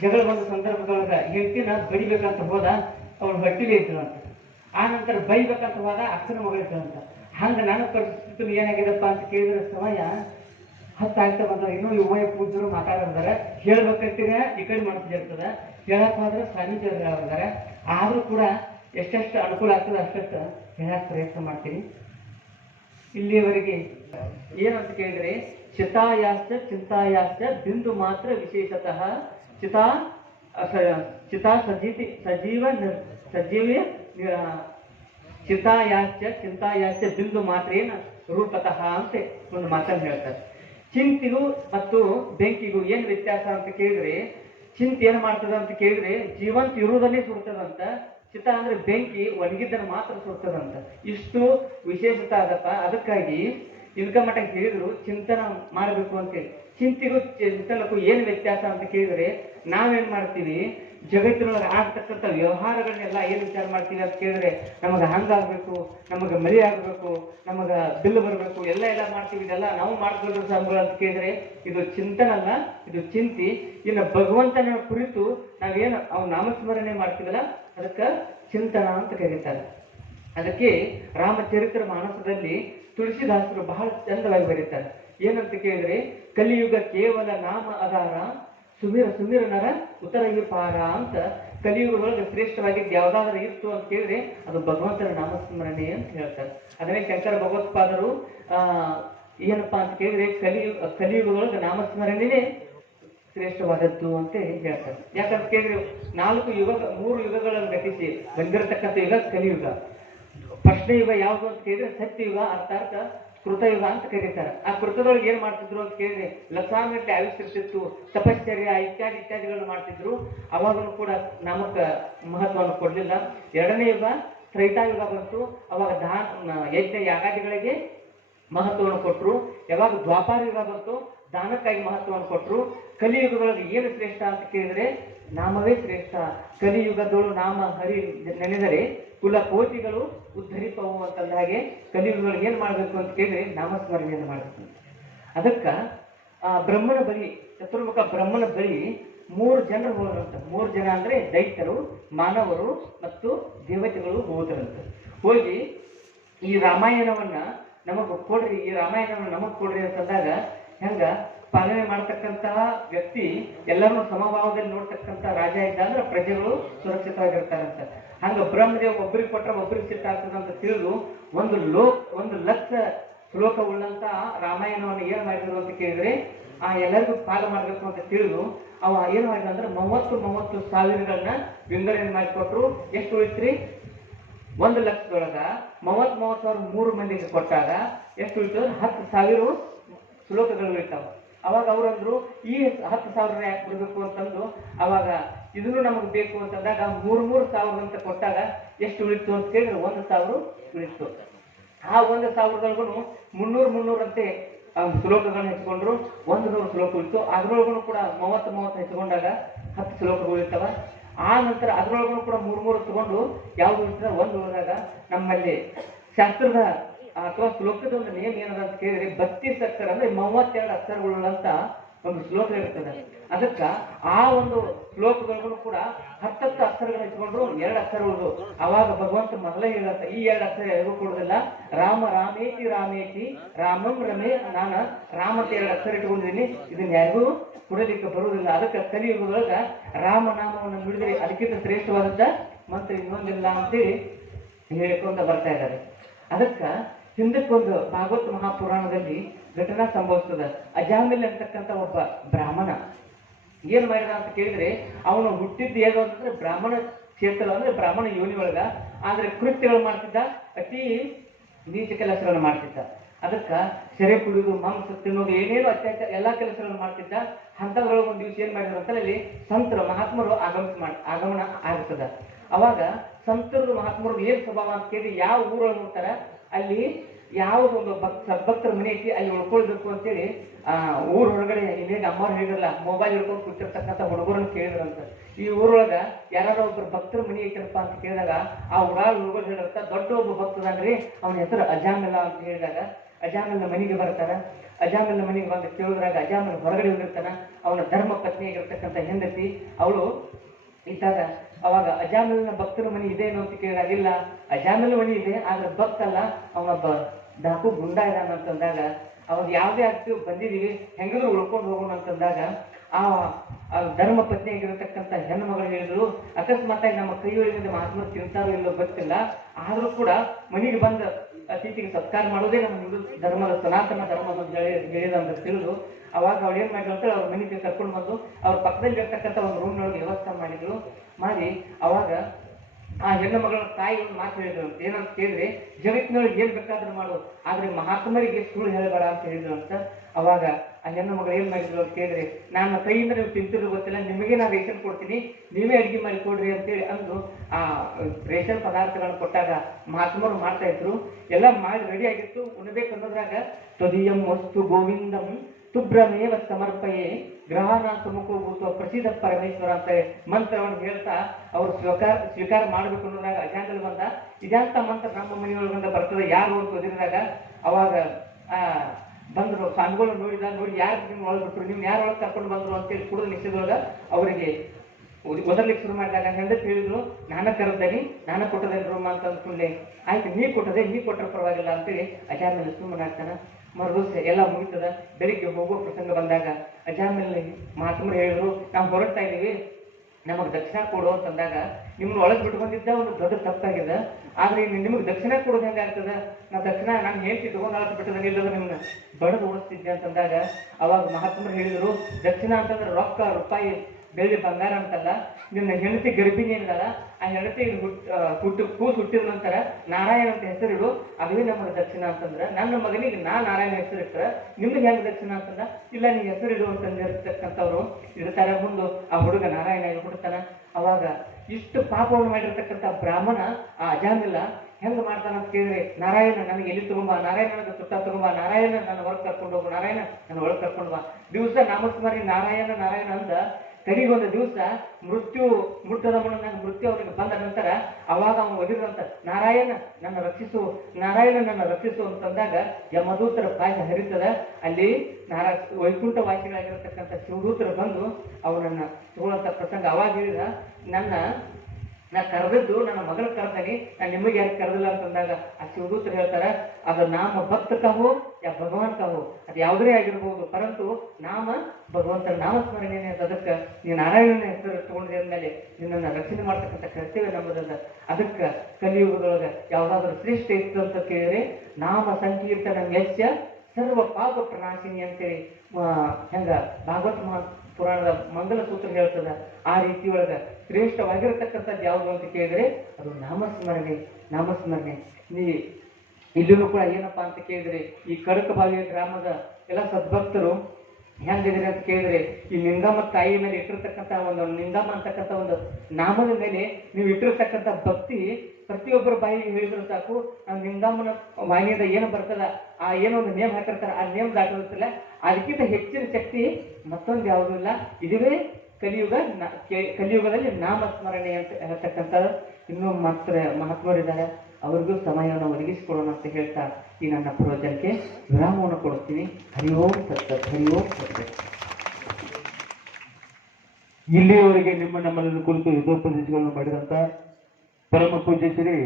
ಜಗಳ ಬಂದ ಸಂದರ್ಭದೊಳಗ ಹೆಂಡತಿನ ಬಡಿಬೇಕಂತ ಹೋದ ಅವಳು ಹೊಟ್ಟಿಗೆ ಇದ್ರಂತ ಆ ನಂತರ ಬೈಬೇಕಂತ ಹೋದ ಅಕ್ಕನ ಮಗಳಿದ್ರಂತ ಹಂಗ ನಾನು ಪರಿಸ್ಥಿತಿ ಏನಾಗಿದಪ್ಪ ಅಂತ ಕೇಳಿದ್ರೆ ಸಮಯ ಹತ್ತಾಗ್ತಾ ಬಂದ ಇನ್ನೂ ಯುವಯ ಪೂಜರು ಮಾತಾಡಿದಾರೆ ಹೇಳ್ಬೇಕಂತೀರ ಈ ಕಡೆ ಮನಸ್ಸು ಇರ್ತದೆ ಹೇಳಕ್ ಆದ್ರೂ ಕೂಡ ಎಷ್ಟೆಷ್ಟು ಅನುಕೂಲ ಆಗ್ತದೆ ಅಷ್ಟೆಷ್ಟು ಹೇಳಕ್ ಪ್ರಯತ್ನ ಮಾಡ್ತೀನಿ. ಇಲ್ಲಿಯವರೆಗೆ ಏನಂತ ಕೇಳಿದ್ರೆ ಚಿತಾಯಾಶ್ಚ ಚಿಂತಾಯಾಸ್ಯ ಬಿಂದು ಮಾತ್ರ ವಿಶೇಷತಃ ಚಿತಾ ಚಿತಾ ಸಜೀತಿ, ಸಜೀವ ಸಜೀವ ಯಾಚ ಚಿಂತಾ ಚಿಂತಾಯಾಶ್ಚ ಬಿಂದು ಮಾತ್ರೇನ ರೂಪತಃ ಅಂತ ಒಂದು ಮಾತನ್ನು ಹೇಳ್ತಾರೆ. ಚಿಂತಿಗೂ ಮತ್ತು ಬೆಂಕಿಗೂ ಏನು ವ್ಯತ್ಯಾಸ ಅಂತ ಕೇಳಿದ್ರೆ, ಚಿಂತೆ ಏನು ಮಾಡ್ತದ ಅಂತ ಕೇಳಿದ್ರೆ, ಜೀವಂತ ಇರುವುದನ್ನೇ ಸುಡ್ತದಂತ, ಚಿತ ಅಂದ್ರೆ ಬೆಂಕಿ ಒಣಗಿದ್ದನ್ನು ಮಾತ್ರ ಸುಡ್ತದಂತ. ಇಷ್ಟು ವಿಶೇಷತೆ ಆಗಪ್ಪ ಅದಕ್ಕಾಗಿ ಇನ್ಕ ಮಟ್ಟ ಚಿಂತನ ಮಾಡಬೇಕು ಅಂತೇಳಿ ಚಿಂತೆಗೂ ಚಿಂತನಕ್ಕೂ ಏನು ವ್ಯತ್ಯಾಸ ಅಂತ ಕೇಳಿದ್ರೆ, ನಾವೇನ್ ಮಾಡ್ತೀವಿ? ಜಗತ್ತಿನೊಳಗೆ ಆಗ್ತಕ್ಕಂಥ ವ್ಯವಹಾರಗಳನ್ನೆಲ್ಲ ಏನು ವಿಚಾರ ಮಾಡ್ತೀವಿ ಅಂತ ಕೇಳಿದ್ರೆ, ನಮಗೆ ಹಂಗಾಗಬೇಕು, ನಮಗೆ ಮರಿ ಆಗಬೇಕು, ನಮಗೆ ಬಿಲ್ ಬರಬೇಕು, ಎಲ್ಲ ಎಲ್ಲ ಮಾಡ್ತೀವಿ. ಇದೆಲ್ಲ ನಾವು ಮಾಡ್ಬೋದು ಸಂಬಳ ಅಂತ ಕೇಳಿದ್ರೆ, ಇದು ಚಿಂತನ ಅಲ್ಲ, ಇದು ಚಿಂತಿ. ಇನ್ನು ಭಗವಂತನ ಕುರಿತು ನಾವೇನು ಅವ್ನ ನಾಮಸ್ಮರಣೆ ಮಾಡ್ತೀವಲ್ಲ, ಅದಕ್ಕ ಚಿಂತನ ಅಂತ ಕರೀತಾರೆ. ಅದಕ್ಕೆ ರಾಮಚರಿತ್ರ ಮಾನಸದಲ್ಲಿ ತುಳಸಿದಾಸರು ಬಹಳ ಚಂದವಾಗಿ ಬರೀತಾರೆ. ಏನಂತ ಕೇಳಿದ್ರೆ, ಕಲಿಯುಗ ಕೇವಲ ನಾಮ ಆಧಾರ ಸುಮಿರ ಸುಮಿರ ನರ ಉತ್ತರಗಿ ಪಾರ ಅಂತ ಕಲಿಯುಗದೊಳಗೆ ಶ್ರೇಷ್ಠವಾಗಿದ್ದು ಯಾವ್ದಾದ್ರೂ ಇತ್ತು ಅಂತ ಕೇಳಿದ್ರೆ ಅದು ಭಗವಂತನ ನಾಮಸ್ಮರಣೆ ಅಂತ ಹೇಳ್ತಾರೆ. ಅದನ್ನೇ ಶಂಕರ ಭಗವತ್ಪಾದರು, ಆ, ಏನಪ್ಪಾ ಅಂತ ಕೇಳಿದ್ರೆ ಕಲಿಯುಗ ಕಲಿಯುಗದೊಳಗೆ ನಾಮಸ್ಮರಣೆನೇ ಶ್ರೇಷ್ಠವಾದದ್ದು ಅಂತ ಹೇಳ್ತಾರೆ. ಯಾಕಂತ ಕೇಳಿದ್ರೆ ನಾಲ್ಕು ಯುಗ ಮೂರು ಯುಗಗಳನ್ನು ಗತಿಸಿ ಬಂದಿರತಕ್ಕಂಥ ಯುಗ ಕಲಿಯುಗ. ಪ್ರಶ್ನೆ ಯುಗ ಯಾವುದು ಅಂತ ಕೇಳಿದ್ರೆ ಸತ್ಯಯುಗ ಕೃತ ಕೃತಯುಗ ಅಂತ ಕರೀತಾರೆ. ಆ ಕೃತದೊಳಗೆ ಏನ್ ಮಾಡ್ತಿದ್ರು ಅಂತ ಕೇಳಿದ್ರೆ ಲಕ್ಷಾಂಗಟ್ಟಲೆ ಆವಿಷ್ಕರಿಸಿತ್ತು, ತಪಶ್ಚರ್ಯ ಇತ್ಯಾದಿ ಇತ್ಯಾದಿಗಳನ್ನು ಮಾಡ್ತಿದ್ರು. ಅವಾಗಲೂ ಕೂಡ ನಾಮಕ ಮಹತ್ವವನ್ನು ಕೊಡ್ಲಿಲ್ಲ. ಎರಡನೇ ಯುಗ, ತ್ರೈತಾಯುಗ ಬಂತು. ಅವಾಗ ದಾನ ಯಜ್ಞ ಯಾಗಾದಿಗಳಿಗೆ ಮಹತ್ವವನ್ನು ಕೊಟ್ಟರು ಯಾವಾಗ ದ್ವಾಪಾರ ಯುಗ ಬಂತು, ದಾನಕ್ಕಾಗಿ ಮಹತ್ವವನ್ನು ಕೊಟ್ಟರು ಕಲಿಯುಗದೊಳಗೆ ಏನು ಶ್ರೇಷ್ಠ ಅಂತ ಕೇಳಿದ್ರೆ ನಾಮವೇ ಶ್ರೇಷ್ಠ. ಕಲಿಯುಗದೊಳು ನಾಮ ಹರಿ ನೆನೆದರೆ ಕುಲ ಕೋಟಿಗಳು ಉದ್ಧರಿಸುವ ಅಂತಂದ ಹಾಗೆ ಕಲಿಯುಗಗಳು ಏನು ಮಾಡಬೇಕು ಅಂತ ಕೇಳಿದ್ರೆ ನಾಮಸ್ಮರಣೆಯನ್ನು ಮಾಡಬೇಕು. ಅದಕ್ಕೆ, ಆ ಬ್ರಹ್ಮನ ಬಲಿ, ಚತುರ್ಮುಖ ಬ್ರಹ್ಮನ ಬಲಿ ಮೂರು ಜನರು ಹೋದ್ರಂತ. ಮೂರು ಜನ ಅಂದ್ರೆ ದೈತ್ಯರು, ಮಾನವರು ಮತ್ತು ದೇವತೆಗಳು ಹೋದ್ರಂತ. ಹೋಗಿ ಈ ರಾಮಾಯಣವನ್ನ ನಮಗ್ ಕೊಡ್ರಿ, ಈ ರಾಮಾಯಣವನ್ನ ನಮಗ್ ಕೊಡ್ರಿ ಅಂತಂದಾಗ ಹೆಂಗ ಪಾಲನೆ ಮಾಡ್ತಕ್ಕಂತಹ ವ್ಯಕ್ತಿ ಎಲ್ಲರನ್ನು ಸಮಭಾವದಲ್ಲಿ ನೋಡ್ತಕ್ಕಂತ ರಾಜ ಇದ್ದ ಅಂದ್ರೆ ಪ್ರಜೆಗಳು ಸುರಕ್ಷಿತವಾಗಿರ್ತಾರಂತ. ಹಂಗ ಬ್ರಹ್ಮದೇವ್ ಒಬ್ಬರಿಗೆ ಕೊಟ್ರೆ ಒಬ್ರಿಗೆ ಸಿಟ್ಟ ಆಗ್ತದಂತ ತಿಳಿದು ಒಂದು ಲೋಕ್, ಒಂದು ಲಕ್ಷ ಶ್ಲೋಕ ಉಳ್ಳಂತ ರಾಮಾಯಣವನ್ನು ಏನ್ ಮಾಡಿದ್ರು ಅಂತ ಕೇಳಿದ್ರೆ, ಆ ಎಲ್ಲರಿಗೂ ಪಾಲ ಮಾಡ್ಬೇಕು ಅಂತ ತಿಳಿದು, ಅವ ಏನ್ ಮಾಡಿದ ಅಂದ್ರೆ ಮೂವತ್ತು ಮೂವತ್ತು ಸಾವಿರಗಳನ್ನ ವಿಂಗಡಣೆ ಮಾಡಿಕೊಟ್ರು. ಎಷ್ಟು ಉಳಿತ್ರಿ? ಒಂದು ಲಕ್ಷದೊಳಗ ಮೂವತ್ ಮೂವತ್ ಸಾವಿರ ಮೂರು ಮಂದಿಗೆ ಕೊಟ್ಟಾಗ ಎಷ್ಟು ಉಳಿತು ಹತ್ತು ಸಾವಿರ ಶ್ಲೋಕಗಳು ಉಳಿತಾವ. ಅವಾಗ ಅವ್ರಂದ್ರು, ಈ ಹತ್ತು ಸಾವಿರ ಯಾಕೆ ಬಿಡಬೇಕು ಅಂತಂದು ಅವಾಗ ಇದನ್ನು ನಮಗೆ ಬೇಕು ಅಂತಂದಾಗ ಮೂರ್, ಮೂರು ಸಾವಿರ ಅಂತ ಕೊಟ್ಟಾಗ ಎಷ್ಟು ಉಳಿತು? ಅಂತ ಕೇಳಿದ್ರೆ. ಒಂದು ಸಾವಿರ ಉಳಿತು. ಆ ಒಂದು ಸಾವಿರದೊಳಗೂ ಮುನ್ನೂರು ಮುನ್ನೂರಂತೆ ಶ್ಲೋಕಗಳನ್ನ ಹೆಚ್ಕೊಂಡ್ರು ಒಂದು ನೂರು ಶ್ಲೋಕ ಉಳಿತು. ಅದ್ರೊಳಗೂ ಕೂಡ ಮೂವತ್ತು ಮೂವತ್ತು ಹೆಚ್ಕೊಂಡಾಗ ಹತ್ತು ಶ್ಲೋಕಗಳು ಉಳಿತಾವ ಆ ನಂತರ ಅದ್ರೊಳಗೂ ಕೂಡ ಮೂರು ಮೂರು ತಗೊಂಡು ಯಾವ್ದು ಉಳಿತದ? ಒಂದು ಉಳಿದಾಗ ನಮ್ಮಲ್ಲಿ ಶಾಸ್ತ್ರದ ಅಥವಾ ಶ್ಲೋಕದ ಒಂದು ನೇಮ್ ಏನದ ಅಂತ ಕೇಳಿದ್ರೆ ಬತ್ತೀಸ್ ಅಕ್ಷರ ಅಂದ್ರೆ ಮೂವತ್ತೆರಡು ಅಕ್ಷರಗಳಂತ ಒಂದು ಶ್ಲೋಕ ಇರ್ತದೆ. ಅದಕ್ಕ ಆ ಒಂದು ಶ್ಲೋಕಗಳಿಗೂ ಕೂಡ ಹತ್ತತ್ತು ಅಕ್ಷರಗಳು ಇಟ್ಕೊಂಡ್ರು, ಎರಡು ಅಕ್ಷರ ಅವಾಗ ಭಗವಂತ ಮೊದಲೇ ಹೇಳತ್ತ ಈ ಎರಡು ಅಕ್ಷರ ಯಾರಿಗೂ ಕೊಡುದಿಲ್ಲ. ರಾಮ ರಾಮೇತಿ ರಾಮೇತಿ, ರಾಮಂ ರಮೇ ನಾನ ರಾಮ ಅಂತ ಎರಡು ಅಕ್ಷರ ಇಟ್ಕೊಂಡಿದ್ದೀನಿ. ಇದನ್ನ ಯಾರಿಗೂ ಕೊಡಲಿಕ್ಕೆ ಬರುವುದಿಲ್ಲ. ಅದಕ್ಕೆ ಕಲಿಯುಗದೊಳಗ ರಾಮನಾಮವನ್ನು ನುಡಿದ್ರೆ ಅದಕ್ಕಿಂತ ಶ್ರೇಷ್ಠವಾದಂತ ಮಂತ್ರ ಇನ್ನೊಂದಿಲ್ಲ ಅಂತೇಳಿ ಹೇಳ್ಕೊಂಡ ಬರ್ತಾ ಇದ್ದಾರೆ. ಅದಕ್ಕ ಹಿಂದಕ್ಕೊಂದು ಭಾಗವತ ಮಹಾಪುರಾಣದಲ್ಲಿ ಘಟನಾ ಸಂಭವಿಸ್ತದ. ಅಜಾಮಿಲ್ ಅಂತಕ್ಕಂಥ ಒಬ್ಬ ಬ್ರಾಹ್ಮಣ. ಏನ್ ಮಾಡಿದ ಅಂತ ಕೇಳಿದ್ರೆ, ಅವನು ಹುಟ್ಟಿದ್ದು ಏನು ಅಂತಂದ್ರೆ ಬ್ರಾಹ್ಮಣ ಕ್ಷೇತ್ರ ಅಂದ್ರೆ ಬ್ರಾಹ್ಮಣ ಯೋನಿ ಒಳಗ. ಆದ್ರೆ ಕೃತ್ಯಗಳು ಮಾಡ್ತಿದ್ದ, ಅತಿ ನೀಚ ಕೆಲಸಗಳನ್ನು ಮಾಡ್ತಿದ್ದ. ಅದಕ್ಕ ಸೆರೆ ಕುಡಿಯೋದು ಮಾಂಸ ತಿನ್ನೋದು, ಏನೇನು ಅತ್ಯಂತ ಎಲ್ಲಾ ಕೆಲಸಗಳನ್ನು ಮಾಡ್ತಿದ್ದ. ಅಂತದ್ರೊಳಗೆ ಒಂದು ದಿವಸ ಏನ್ ಮಾಡಿದ್ರು ಅಂತ ಅಲ್ಲಿ ಸಂತರು ಮಹಾತ್ಮರು ಆಗಮಿಸ್ ಮಾಡಿ, ಆಗಮನ ಆಗ್ತದ. ಅವಾಗ ಸಂತರು ಮಹಾತ್ಮರು ಏನ್ ಸ್ವಭಾವ ಅಂತ ಕೇಳಿ, ಯಾವ ಊರೊಳಗೆ ಹೋಗ್ತಾರ ಅಲ್ಲಿ ಯಾವ ಒಂದು ಭಕ್ ಸದ್ಭಕ್ತರ ಮನೆ ಐತಿ, ಅಲ್ಲಿ ಉಳ್ಕೊಳ್ಬೇಕು ಅಂತೇಳಿ, ಆ, ಊರ್ ಒಳಗಡೆ ಇನ್ನೇನು ಅಮ್ಮವ್ರು ಹೇಳಿರಲ್ಲ ಮೊಬೈಲ್ ಹಿಡ್ಕೊಂಡು ಕೂತಿರ್ತಕ್ಕಂಥ ಹುಡುಗರನ್ನ ಕೇಳಿದ್ರಂತ. ಈ ಊರೊಳಗ ಯಾರಾದ್ರೂ ಒಬ್ರು ಭಕ್ತರ ಮನೆ ಐತಪ್ಪ ಅಂತ ಕೇಳಿದಾಗ, ಆ ಉಡಾಲ್ ಹುಡುಗರು ಹೇಳಿರ್ತ ದೊಡ್ಡ ಒಬ್ಬ ಭಕ್ತದಾಗ್ರಿ ಅವನ ಹೆಸರು ಅಜಾಮಿಲ್ಲ ಅಂತ ಹೇಳಿದಾಗ ಅಜಾಮಲ್ನ ಮನೆಗೆ ಬರ್ತಾರ ಅಜಾಮಲ್ನ ಮನೆಗೆ ಬಂದು ಕೇಳಿದ್ರಾಗ ಅಜಾಮಿಲ್ ಹೊರಗಡೆ ಹೋಗಿರ್ತಾನ. ಅವನ ಧರ್ಮ ಪತ್ನಿಯಾಗಿರ್ತಕ್ಕಂಥ ಹೆಂಡತಿ, ಅವಳು ಇದ್ದಾಗ ಅವಾಗ ಅಜಾಮಿಲ್ನ ಭಕ್ತರ ಮನೆ ಇದೆ ಏನು ಅಂತ ಕೇಳಿದಾಗ, ಇಲ್ಲ, ಅಜಾಮಿಲ್ ಮನೆ ಇದೆ, ಆದ್ರೆ ಭಕ್ತಲ್ಲ ಅವನೊಬ್ಬ ಡಾಕು ಗುಂಡ ಇದಾನ ಅಂತಂದಾಗ ಅವಾಗ ಯಾವ್ದೇ ಆಗ್ತೀವಿ ಬಂದಿದೀವಿ ಹೆಂಗಾದ್ರೂ ಉಳ್ಕೊಂಡು ಹೋಗೋಣ ಅಂತಂದಾಗ, ಆ ಧರ್ಮ ಪತ್ನಿ ಆಗಿರತಕ್ಕಂತ ಹೆಣ್ಣು ಮಗಳು ಹೇಳಿದ್ರು, ಅಕಸ್ಮಾತ್ತಾಗಿ ನಮ್ಮ ಕೈಯೊಳಗಿಂದ ಮಹಾತ್ಮ ತಿಂತಾರೋ ಇಲ್ಲೋ ಗೊತ್ತಿಲ್ಲ, ಆದ್ರೂ ಕೂಡ ಮನೆಗೆ ಬಂದ ಅತಿಥಿಗೆ ಸತ್ಕಾರ ಮಾಡೋದೇ ನಮ್ಮ ಹಿಂದೂ ಧರ್ಮದ ಸನಾತನ ಧರ್ಮ ಅಂತ ಹೇಳಿ, ಹೇಳಿದ ಅಂತ ತಿಳಿದು, ಅವಾಗ ಅವ್ರು ಏನ್ ಮಾಡಿದ್ರು ಅವ್ರ ಮನೆಗೆ ಕರ್ಕೊಂಡು ಬಂದು, ಅವ್ರ ಪಕ್ಕದಲ್ಲಿ ಇರ್ತಕ್ಕಂಥ ಒಂದು ರೂಮ್ನೊಳಗೆ ವ್ಯವಸ್ಥೆ ಮಾಡಿದ್ರು ಮಾಡಿ ಅವಾಗ ಆ ಹೆಣ್ಣು ಮಗಳ ತಾಯಿ ಮಾತು ಹೇಳಿದ್ರು ಅಂತ. ಏನಂತ ಕೇಳಿದ್ರೆ, ಜಗತ್ತಿನೊಳಗೆ ಏನ್ ಬೇಕಾದ್ರೂ ಮಾಡು, ಆದ್ರೆ ಮಹಾತ್ಮರಿಗೆ ಸುಳ್ಳು ಹೇಳಬೇಡ ಅಂತ ಹೇಳಿದ್ರು ಅಂತ. ಅವಾಗ ಆ ಹೆಣ್ಣು ಮಗಳು ಏನ್ ಮಾಡಿದ್ರು ಅಂತ ಕೇಳಿದ್ರೆ ನನ್ನ ಕೈಯಿಂದ ನೀವು ತಿಂತಿರೋ ಗೊತ್ತಿಲ್ಲ, ನಿಮಗೆ ನಾನು ರೇಷನ್ ಕೊಡ್ತೀನಿ, ನೀವೇ ಅಡಿಗೆ ಮಾಡಿ ಕೊಡ್ರಿ ಅಂತೇಳಿ ಅಂದು ಆ, ರೇಷನ್ ಪದಾರ್ಥಗಳನ್ನು ಕೊಟ್ಟಾಗ ಮಹಾತ್ಮರು ಮಾಡ್ತಾ ಇದ್ರು. ಎಲ್ಲ ಮಾಡಿ ರೆಡಿ ಆಗಿತ್ತು. ಉಣಬೇಕನ್ನೋದ್ರಾಗ ಅನ್ನೋದ್ರಾಗ ವಸ್ತು ಗೋವಿಂದಂ ತುಭ್ರಮೇವ ಸಮರ್ಪಯೆ. ಗ್ರಹನಾಥ ಮುಖಭೂತ ಪ್ರಸಿದ್ಧ ಪರಮೇಶ್ವರ ಅಂತ ಮಂತ್ರವನ್ನು ಹೇಳ್ತಾ ಅವರು ಸ್ವೀಕಾರ ಸ್ವೀಕಾರ ಮಾಡಬೇಕು ಅನ್ನೋದಾಗ ಅಜಾಂಗಲ್ ಬಂದ. ಇದಂತ ಮಂತ್ರ ನಮ್ಮ ಮನೆಯೊಳಗಿಂದ ಬರ್ತದೆ ಯಾರು ಅಂತ ಓದಿದಾಗ ಅವಾಗ, ಆ, ಬಂದ್ರು. ಸ್ವಾಮಿಗಳು ನೋಡಿದ, ನೋಡಿ ಯಾರು ನಿಮ್ಮ ಒಳಗೆ ಬಿಟ್ಟರು ನಿಮ್ಮ ಯಾರು ಒಳಗೆ ಕರ್ಕೊಂಡು ಬಂದರು ಅಂತೇಳಿ ಕುಡಿದು ನಿಶ್ಚಿದೊಳಗ ಅವರಿಗೆ ಒದರ್ಲಿಕ್ಕೆ ಶುರು ಮಾಡಿದಾಗ ಹೆಂಡತಿ ಹೇಳಿದ್ರು. ನಾನು ಕರೆದೇನಿ, ನಾನು ಕೊಟ್ಟದೇನು ರೂಮ್ ಅಂತ ಅಂದ್ಕೊಂಡೆ ಆಯ್ತು, ನೀ ಕೊಟ್ಟದೆ, ನೀ ಕೊಟ್ಟರೆ ಪರವಾಗಿಲ್ಲ ಅಂತೇಳಿ ಅಜಾಂಗಲ್ ಸುಮ್ಮನೆ ಆಗ್ತಾನ ಮರುದಿವಸ ಎಲ್ಲ ಮುಗಿತದ, ಬೆಳಿಗ್ಗೆ ಹೋಗೋ ಪ್ರಸಂಗ ಬಂದಾಗ ಅಜಾಮೇಲೆ ಮಹಾತ್ಮರು ಹೇಳಿದ್ರು, ನಾವು ಹೊರಡ್ತಾ ಇದ್ದೀವಿ, ನಮಗೆ ದಕ್ಷಿಣ ಕೊಡು ಅಂತಂದಾಗ ನಿಮ್ಮನ್ನ ಒಳಗೆ ಬಂದಿದ್ದ ಒಂದು ದೊಡ್ಡ ತಪ್ಪಾಗಿದೆ. ಆದ್ರೆ ನಿಮಗೆ ದಕ್ಷಿಣ ಕೊಡೋದು ಹೆಂಗಾಗ್ತದ ನಾ ದಕ್ಷಿಣ, ನಾನು ಹೇಳ್ತಿ ತಗೊಂಡು ಅಳತ್ ಬಿಟ್ಟದ ಇಲ್ಲದ ನಿಮ್ನ ಬಡದು ಓಡಿಸ್ತಿದ್ದೆ ಅಂತಂದಾಗ ಅವಾಗ ಮಹಾತ್ಮರು ಹೇಳಿದ್ರು, ದಕ್ಷಿಣ ಅಂತಂದ್ರೆ ರೊಕ್ಕ, ರೂಪಾಯಿ ಬೆಳ್ಳಿ ಬಂಗಾರ ಅಂತಲ್ಲ, ನಿನ್ನ ಹೆಂಡತಿ ಗರ್ಭಿಣಿ ಏನಿದಲ್ಲ ಆ ಹೆಂಡತಿ ಹುಟ್ ಆ, ಹುಟ್ಟು ಕೂಸು ಹುಟ್ಟಿದ ನಂತರ ನಾರಾಯಣ ಅಂತ ಹೆಸರಿಡು ಅದುವೇ ನಮ್ಮ ದಕ್ಷಿಣ ಅಂತಂದ್ರೆ ನನ್ನ ಮಗನಿಗೆ ನಾ ನಾರಾಯಣ ಹೆಸರಿಟ್ರ ನಿಮ್ಗೆ ಹೆಂಗ್ ದಕ್ಷಿಣ ಅಂತಂದ? ಇಲ್ಲ ನೀ ಹೆಸರಿಡು ಅಂತಂದು ಇರ್ತಕ್ಕಂಥವ್ರು ಇರ್ತಾರೆ. ಮುಂದೆ ಆ ಹುಡುಗ ನಾರಾಯಣ ಹುಡ್ತಾನ ಅವಾಗ ಇಷ್ಟು ಪಾಪವನ್ನು ಮಾಡಿರ್ತಕ್ಕಂಥ ಬ್ರಾಹ್ಮಣ ಆ ಅಜಾಮಿಲ್ಲ ಹೆಂಗ್ ಮಾಡ್ತಾನ ಅಂತ ಕೇಳಿದ್ರೆ ನಾರಾಯಣ ನನಗೆ ಎಲ್ಲಿ ತಗೊಂಬ? ನಾರಾಯಣ ಸುತ್ತ ತಗೊಂಬ. ನಾರಾಯಣ ನನ್ನ ಒಳಗೆ ಕರ್ಕೊಂಡು ಹೋಗು. ನಾರಾಯಣ ನನ್ನ ಒಳಗೆ ಕರ್ಕೊಂಡು ಬಾ. ದಿವಸ ನಾಮಸ್ಮರಣೆ ನಾರಾಯಣ ನಾರಾಯಣ ಅಂದ ಕಡೆಗೊಂದು ದಿವಸ ಮೃತ್ಯು ಮೂಲಕ ಮೃತ್ಯು ಅವನಿಗೆ ಬಂದ ನಂತರ ಅವಾಗ ಅವನು ಒದಿರಂತ ನಾರಾಯಣ, ನನ್ನ ರಕ್ಷಿಸು, ನಾರಾಯಣ, ನನ್ನ ರಕ್ಷಿಸು ಅಂತಂದಾಗ ಯಮದೂತರ ಬಾಯಿ ಹರಿತದ. ಅಲ್ಲಿ ನಾರಾ ವೈಕುಂಠ ವಾಸಿಗಳಾಗಿರತಕ್ಕಂಥ ಶಿವದೂತರು ಬಂದು ಅವನನ್ನ ತಗೊಳ್ಳಂತ ಪ್ರಸಂಗ ಅವಾಗ ಹೇಳಿದ, ನನ್ನ ನಾ ಕರೆದಿದ್ದು ನನ್ನ ಮಗಳ ಕರ್ದಾನಿ ನಾನು ನಿಮಗೆ ಯಾರು ಕರೆದಿಲ್ಲ ಅಂತಂದಾಗ ಆ ಶಿವದೂತರು ಹೇಳ್ತಾರ, ಅದು ನಾಮ ಭಕ್ತ ಕಹೋ, ಯಾ ಭಗವಾನ್ ಕಹೋ. ಅದು ಯಾವುದೇ ಆಗಿರ್ಬೋದು, ಪರಂತು ನಾಮ ಭಗವಂತನ ನಾಮಸ್ಮರಣೆ ಅಂತ ಅದಕ್ಕೆ ನೀ ನಾರಾಯಣನ ಹೆಸರು ತಗೊಂಡಿದ ಮೇಲೆ ನಿನ್ನನ್ನು ರಕ್ಷಣೆ ಮಾಡ್ತಕ್ಕಂಥ ಕರ್ತವ್ಯ ನಮ್ಮದಲ್ಲ ಅದಕ್ಕೆ ಕಲಿಯುಗದೊಳಗೆ ಯಾವುದಾದ್ರೂ ಶ್ರೇಷ್ಠ ಇತ್ತು ಅಂತ ಕೇಳಿದ್ರೆ, ನಾಮ ಸಂಕೀರ್ತನ ಯಶ್ಯ ಸರ್ವ ಪಾಪ ಪ್ರನಾಶಿನಿ ಅಂತೇಳಿ ಹೆಂಗ ಭಾಗವತ್ ಮಹಾ ಪುರಾಣದ ಮಂಗಲ ಸೂತ್ರ ಹೇಳ್ತದ. ಆ ರೀತಿ ಒಳಗ ಶ್ರೇಷ್ಠವಾಗಿರತಕ್ಕಂಥದ್ದು ಯಾವುದು ಅಂತ ಕೇಳಿದ್ರೆ, ಅದು ನಾಮಸ್ಮರಣೆ ನಾಮಸ್ಮರಣೆ. ನೀ ಇಲ್ಲೂ ಕೂಡ ಏನಪ್ಪಾ ಅಂತ ಕೇಳಿದ್ರೆ, ಈ ಕಡಕಬಾವಿಯ ಗ್ರಾಮದ ಎಲ್ಲ ಸದ್ಭಕ್ತರು ಹೆಂಗಿದ್ರೆ ಅಂತ ಕೇಳಿದ್ರೆ, ಈ ನಿಂಗಮ್ಮ ತಾಯಿ ಮೇಲೆ ಇಟ್ಟಿರ್ತಕ್ಕಂಥ ಒಂದು ನಿಂಗಮ್ಮ ಅಂತಕ್ಕಂಥ ಒಂದು ನಾಮದ ಮೇಲೆ ನೀವು ಇಟ್ಟಿರ್ತಕ್ಕಂಥ ಭಕ್ತಿ ಪ್ರತಿಯೊಬ್ಬರ ಬಾಯಿಗೆ ಹೇಳಿದ್ರು ಸಾಕು. ಆ ನಿಂಗಮ್ಮನ ವಾಣಿಯದ ಏನು ಬರ್ತದ, ಆ ಏನೋ ಒಂದು ನೇಮ್ ಹಾಕಿರ್ತಾರೆ, ಆ ನೇಮ್ ದಾಟಿರುತ್ತಲ್ಲ ಅದಕ್ಕಿಂತ ಹೆಚ್ಚಿನ ಶಕ್ತಿ ಮತ್ತೊಂದು ಯಾವುದೂ ಇಲ್ಲ. ಇದುವೇ ಕಲಿಯುಗ ಕಲಿಯುಗದಲ್ಲಿ ನಾಮಸ್ಮರಣೆ ಅಂತ ಹೇಳ್ತಕ್ಕಂಥದ್ದು. ಇನ್ನೂ ಮಾತ್ರ ಮಹತ್ವರಿದ್ದಾರೆ. ಅವ್ರಿಗೂ ಸಮಯವನ್ನು ಒದಗಿಸಿಕೊಡೋಣ ಅಂತ ಹೇಳ್ತಾ ಈ ನನ್ನ ಪ್ರವಚನಕ್ಕೆ ವಿರಾಮವನ್ನು ಕೊಡ್ತೀನಿ ಹರಿ ಸತ್ತ ಹರಿ ಸತ್ತ ಇಲ್ಲಿಯವರೆಗೆ ನಿಮ್ಮ ನಮ್ಮಲ್ಲಿ ಕುರಿತು ಯುದ್ಧೋಪದೇಶಗಳನ್ನು ಮಾಡಿದಂತ ಪರಮ ಪೂಜ್ಯ ಶ್ರೀ